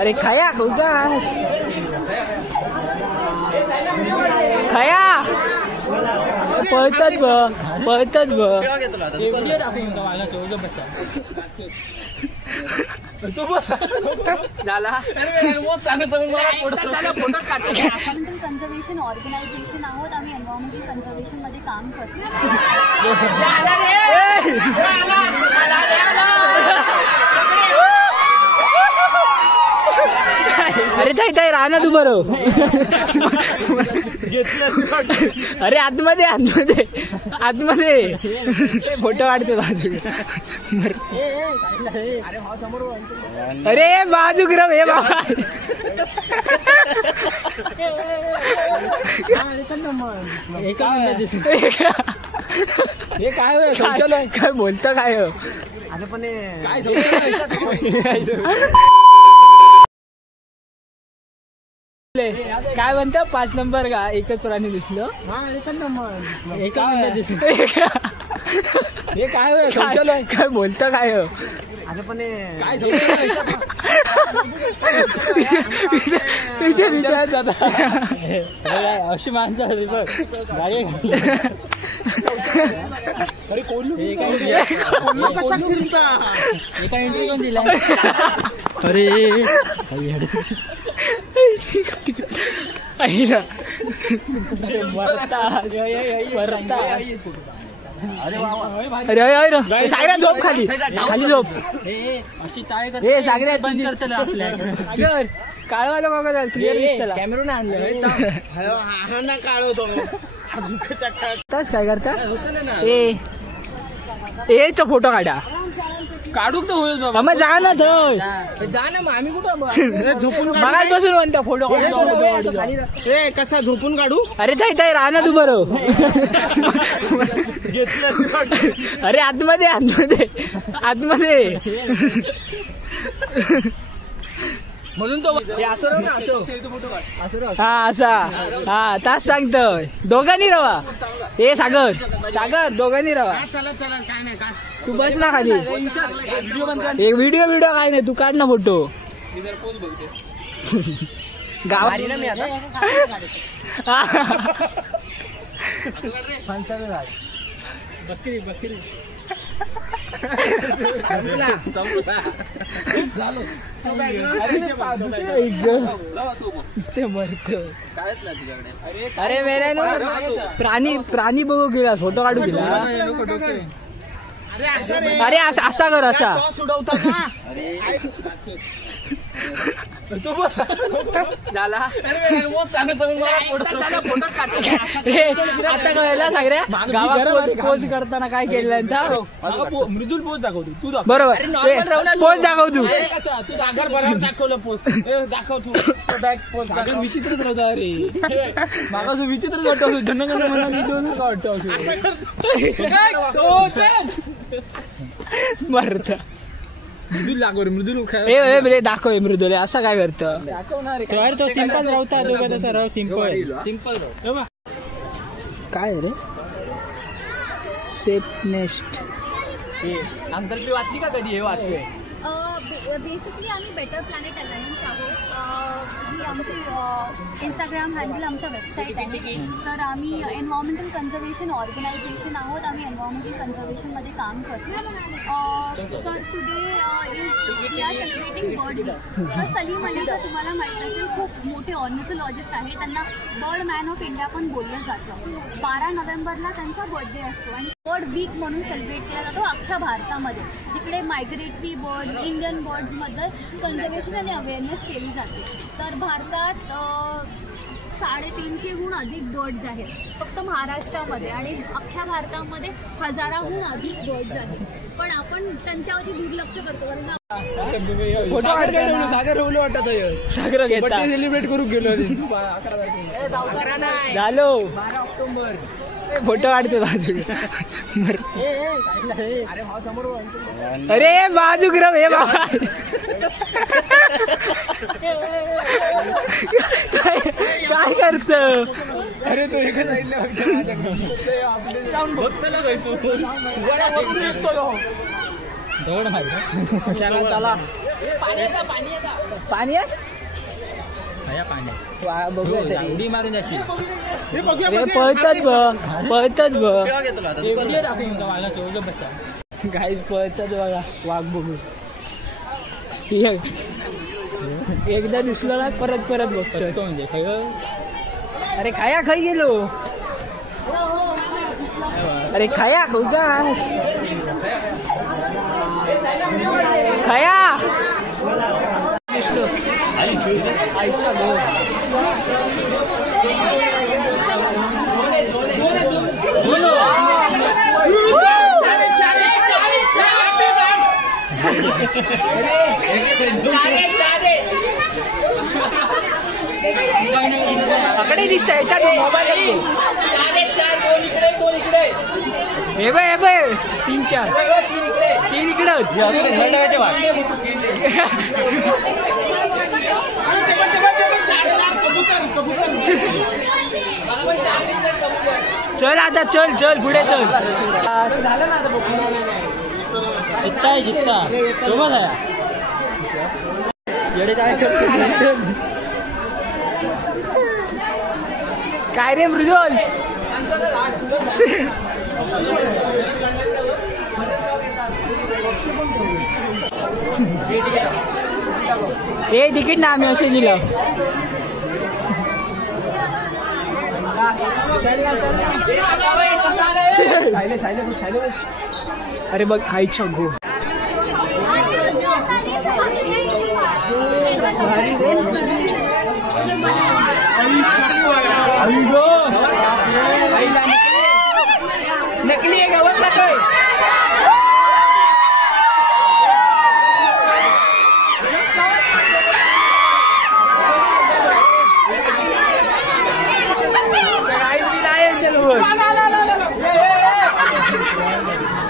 अरे खया खया पळतात बघ कन्झर्वेशन ऑर्गनायझेशन आहोत आम्ही एन्व्हायरमेंटल कन्झर्वेशन मध्ये काम करतो. अरे ताई राहा ना तू बरं. अरे आतमध्ये फोटो काढतो बाजू. अरे बाजू गिरव हे बाबा. हे काय बोलतं काय काय म्हणतं 5 नंबर का एकच प्राणी दिसलं. हे काय बोलतं काय विचारत जाता अशी माणसं अरे एका इंटरव्ह्यू दिला. अरे अरे सागऱ्या झोप खाली झोप. हे सागऱ्या बंद करत आपल्या काळवाला बघा क्लिअर कॅमेरून आणलं तास काय करता. तो फोटो काढू तर होईल बाबा. मग जा ना जा ना. मग आम्ही कुठं झोपून बसून म्हणता फोटो कसा झोपून काढू. अरे ताई राहा ना तू बरं. अरे आतमध्ये म्हणून तो असा तास सांगतोय. दोघांनी रवा. हे सागर दोघांनी रवा. तू बस ना खाली. एक व्हिडिओ काय नाही तू काढ ना फोटो. गावात बकरी अरे मेल्यानो प्राणी बघू गेला फोटो काढू गेला. अरे असा कर असा. झाला आता कळला सगळ्या गावात पोच करताना काय केलं. मृदुल पोच दाखवतो तू बरोबर. पोच दाखव तू. सागर बरोबर दाखवलं पोच दाखव तू. सागर विचित्रच होता. अरे मागास विचित्रच वाटतो. जनगण म्हणा वाटतो मरत. मृदुल दाखव मृदुल असं काय करतं. तो सिंपल राहता सरळ सिंपल काय रे. सेफ नेस्ट नंतर ती वाचली का कधी. हे वाचले बेसिकली आम्ही बेटर प्लॅनेट अलायन्स आहोत. ही आमची इंस्टाग्राम हँडल आमचा वेबसाईट आहे. तर आम्ही एन्व्हायरमेंटल कन्झर्वेशन ऑर्गनायझेशन आहोत आम्ही एन्व्हायरमेंटल कन्झर्वेशनमध्ये काम करतो. तर today we are celebrating bird day. तर सलीम अली तर तुम्हाला माहीत असेल खूप मोठे ऑर्निथॉलॉजिस्ट आहे. त्यांना बर्ड मॅन ऑफ इंडिया पण बोललं जातं. 12 नोव्हेंबरला त्यांचा बर्थडे असतो आणि बर्ड वीक म्हणून सेलिब्रेट केला जातो अख्ख्या भारतामध्ये. जिकडे मायग्रेटरी बर्ड इंडियन बर्ड्समध्ये कन्झर्वेशन आणि अवेअरनेस केली जाते. तर भारतात 350हून अधिक बर्ड्स आहेत फक्त महाराष्ट्रामध्ये आणि अख्ख्या भारतामध्ये 1000हून अधिक बर्ड्स आहेत. पण आपण त्यांच्यावरती दुर्लक्ष करतो. सागर रवलं वाटत सागर सेलिब्रेट करू गेलो. 12 ऑक्टोबर फोटो काढतो बाजू. अरे बाजू गिरव हे बाबा. काय करत. अरे तो एका साईडला चला चला पाणी आहे बघूया तरी मारून जाशील पळतात पळतात गाईज पळतात बघा वाघ बघून एकदा दिसलं ना परत परत बघतो म्हणजे अरे खाया खाई गेलो अरे खाया खाऊ का खाया दिसलो आईच्या कडे दिसत याच्यात मोबाईल हे बाय हे बाय 3-4 तीन इकडे चल आता चल चल पुढे चल झालं ना आता जित्ता आहे जित्ता तो बघ येडे काय रे मृदोल हे तिकीट ना आम्ही असे दिलं अरे बघ आईच्या गो नकली आहे गावात काय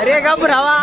अरे गप रावा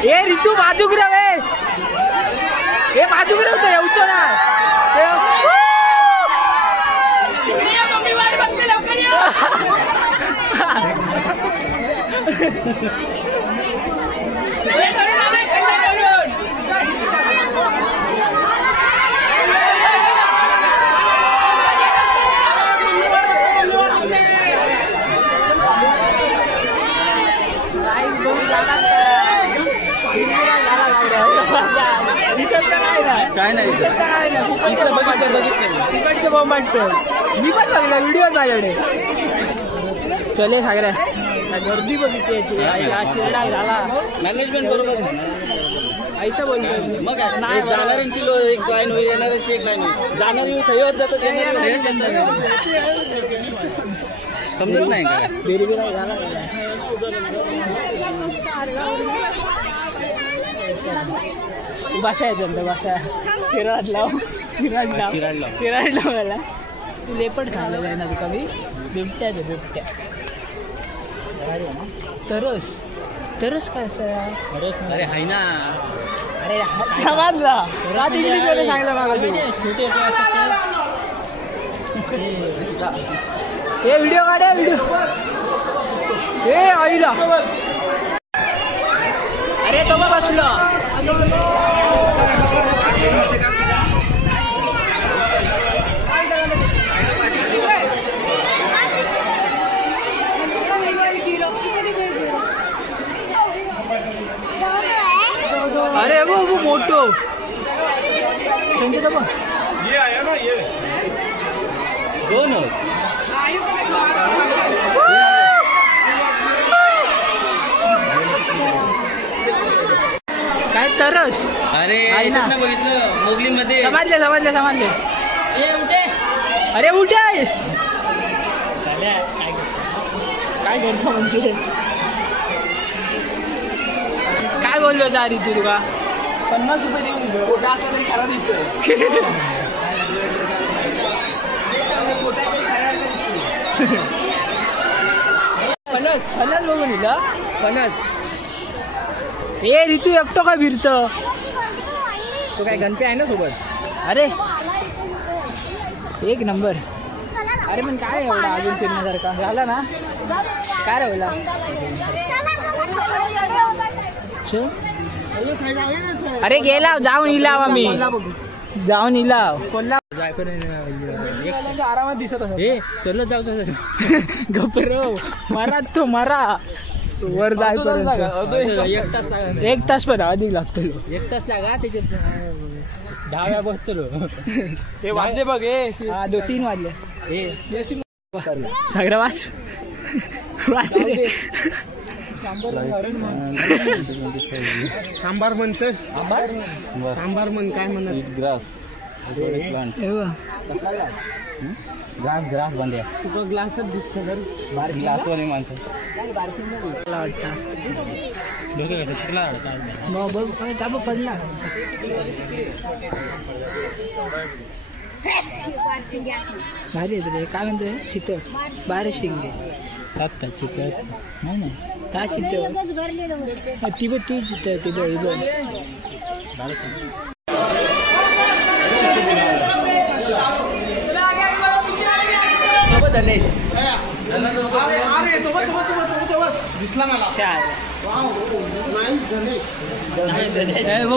ए ऋतू बाजूक रवे हे बाजूक रवतो येऊचो ना काय नाही तिकडचे मोमेंट मी पण बघला व्हिडिओ माझ्याकडे चले सागऱ्या गर्दी बघितली याची चेहरा झाला मॅनेजमेंट बरोबर ऐसा बोलतो मग जाणाऱ्यांची एक लाईन होईल येणाऱ्यांची एक लाईन होईल जाणारी थैवत जातात येणारी समजत नाही का बेरबिरा झाला भाषा आहे त्यांचा भाषा चिराड लाव मला तू लेपट खाल्लं आहे ना तू कमी बिबट्या तरस काय असतं अरे हाय ना अरे समजला रात इंग्लिशमध्ये सांगलं मागा छोटे हे व्हिडिओ काढा व्हिडिओ हे आईला अरे तो मग बसलो अरे वो मोटो संजय ये आया ना ये दोनों काय तरस अरे बघितलं मोगली मध्ये समजले अरे उठे काय करतो म्हणते काय बोललो जा ऋतू तुका 50 रुपये देऊन मोठा असला तरी खरा दिसतोय. फणस फणस बघून दिलं फणस. हे ऋतू एकटो का फिरत तो काय गणपती आहे ना सोबत. अरे एक नंबर. अरे पण काय एवढा अजून फिरण्यासारखा झाला ना काय राहिला. अरे गेला जाऊन इलाव आम्ही जाऊन इलाव आरामात दिसत हे चलत जाऊ गप्रो मारा तो मारा वर जायपर्यंत 1 तास पण अधिक लागतो. 1 तास लागा त्याच्यात 10 वेळा बसतो. हे वाजले बघ हे 2-3 वाजले. सगळं वाच सांबार म्हण सांबार म्हण काय म्हणत. ग्रास ग्रास बांध्या तुका ग्लासच दिसतो तर ग्लासवाली माणसं वाटतं डोकं कसं शिकला बघ पडला. भारी येत रे काय म्हणतोय चित्र बारे शिंगे चित्र नाही ना त्या चित्र ती बघ ती चित्र ती बघ धनेश दिसला मला.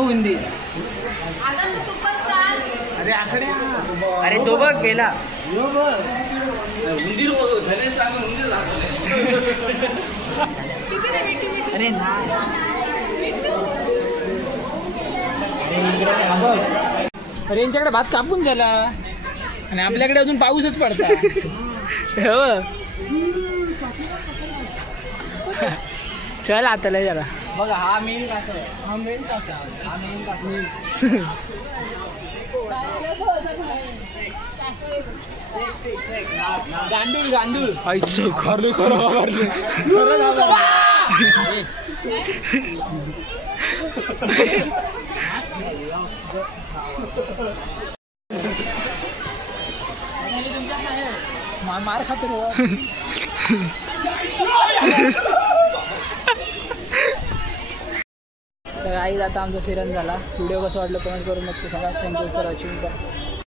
हिंदी. अरे आकडे अरे तो बघ गेला. अरे अरे यांच्याकडे भात कापून झाला आणि आपल्याकडे अजून पाऊसच पडता. चल आता लय जरा बघा हा मेन कासा हा मेन कासा हा मेन कासा. गांडूळ गांडूळ खरं खरं खरं मार खात तर आई आता आमचं फिरण झाला. व्हिडिओ कसं वाटलं कमेंट करून नक्की सांगा. Thank you for watching.